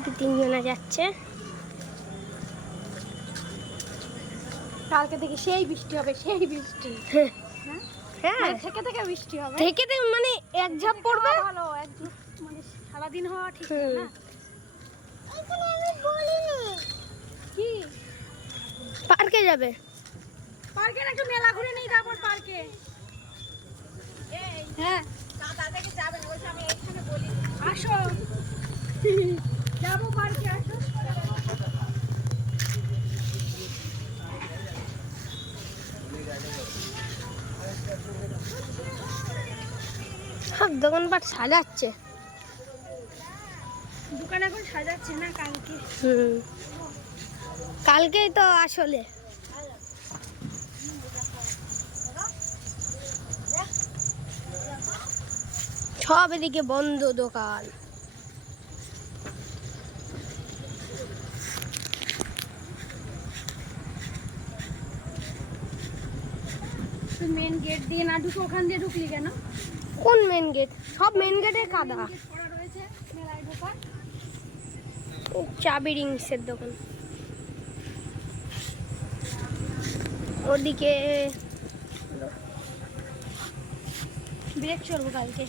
এদিকে তিনজনা যাচ্ছে। কালকে থেকে সেই বৃষ্টি হবে, সেই বৃষ্টি। হ্যাঁ থেকে থেকে বৃষ্টি হবে, থেকে থেকে মানে এক ঝাপ পড়বে। ভালো এক মানে সারাদিন হওয়া ঠিক না। কি পার্কে যাবে? পার্কে একটু মেলা ঘুরে নেই, তারপর পার্কে। হ্যাঁ আসো, যাবো পার্কে, আসো। সব দোকানপাট সাজাচ্ছে। দোকান এখন সাজাচ্ছে না, কালকে। কালকেই তো আসলে। সব এদিকে বন্ধ দোকান। তুই মেন গেট দিয়ে না ঢুকে ওখান দিয়ে ঢুকলি কেন? কোন মেন গেট? সব মেন গেটে কাদা। করা রয়েছে মেলায় ঢোকা। চাবি রিংসের দোকান ওদিকে। ব্রেক চলবো কালকে।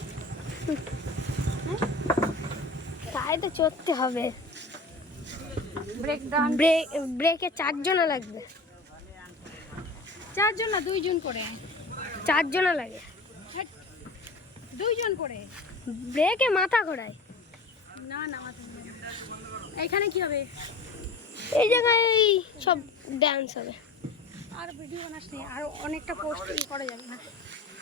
তাই তো চড়তে হবে। ব্রেক ডান। ব্রেকে 4 জনা লাগবে। 4 জন না, 2 জন করে। 4 জনা লাগে। 2 জন করে। ব্রেকে মাথা ঘোরায়। না না, এইখানে কি হবে? এই জায়গায় সব ডান্স হবে। আর ভিডিও বানাস নেই, আর অনেকটা পোস্ট করা যাবে না।